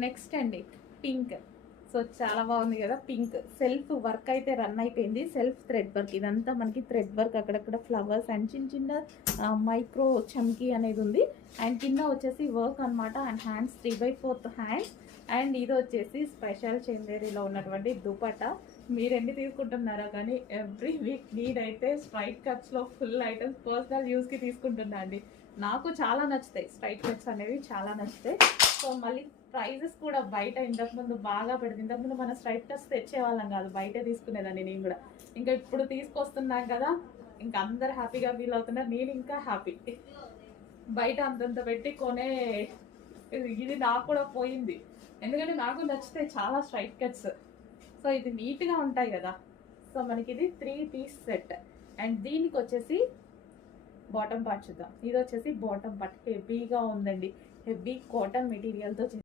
Next అండి pink. So చాలా బాగుంది కదా పింక్. సెల్ఫ్ వర్క్ అయితే రన్ అయిపోయింది, సెల్ఫ్ థ్రెడ్ వర్క్. ఇదంతా మనకి థ్రెడ్ వర్క్, అక్కడక్కడ ఫ్లవర్స్ అండ్ చిన్న చిన్న మైక్రో చమ్కీ అనేది ఉంది. అండ్ కింద వచ్చేసి వర్క్ అనమాట. And hands 3/4 hands. అండ్ ఇది వచ్చేసి స్పెషల్ చందేరిలో ఉన్నటువంటి దుపట్టా. మీరు ఎన్ని తీసుకుంటున్నారా కానీ ఎవ్రీ వీక్ నేనైతే స్ట్రైట్ కట్స్లో ఫుల్ ఐటమ్స్ పర్సనల్ యూస్కి తీసుకుంటున్నా అండి. నాకు చాలా నచ్చుతాయి స్ట్రైట్ కట్స్ అనేవి, చాలా నచ్చుతాయి. సో మళ్ళీ ప్రైజెస్ కూడా బయట ఇంతకుముందు బాగా పెడుతుంది. ఇంతకుముందు మన స్ట్రైట్ కట్స్ తెచ్చేవాళ్ళం కాదు, బయటే తీసుకునేదాన్ని నేను కూడా. ఇంకా ఇప్పుడు తీసుకొస్తున్నాం కదా, ఇంకా అందరు హ్యాపీగా ఫీల్ అవుతున్నారు, నేను ఇంకా హ్యాపీ. బయట అంతంత పెట్టి కొనే ఇది నాకు కూడా పోయింది, ఎందుకంటే నాకు నచ్చితే చాలా స్ట్రైట్ కట్స్. సో ఇది నీట్గా ఉంటాయి కదా. సో మనకి ఇది 3 పీస్ సెట్. అండ్ దీనికి వచ్చేసి బాటమ్ పార్ట్ చూద్దాం. ఇది వచ్చేసి బాటమ్ పార్ట్ హెవీగా ఉందండి, హెవీ కాటన్ మెటీరియల్తో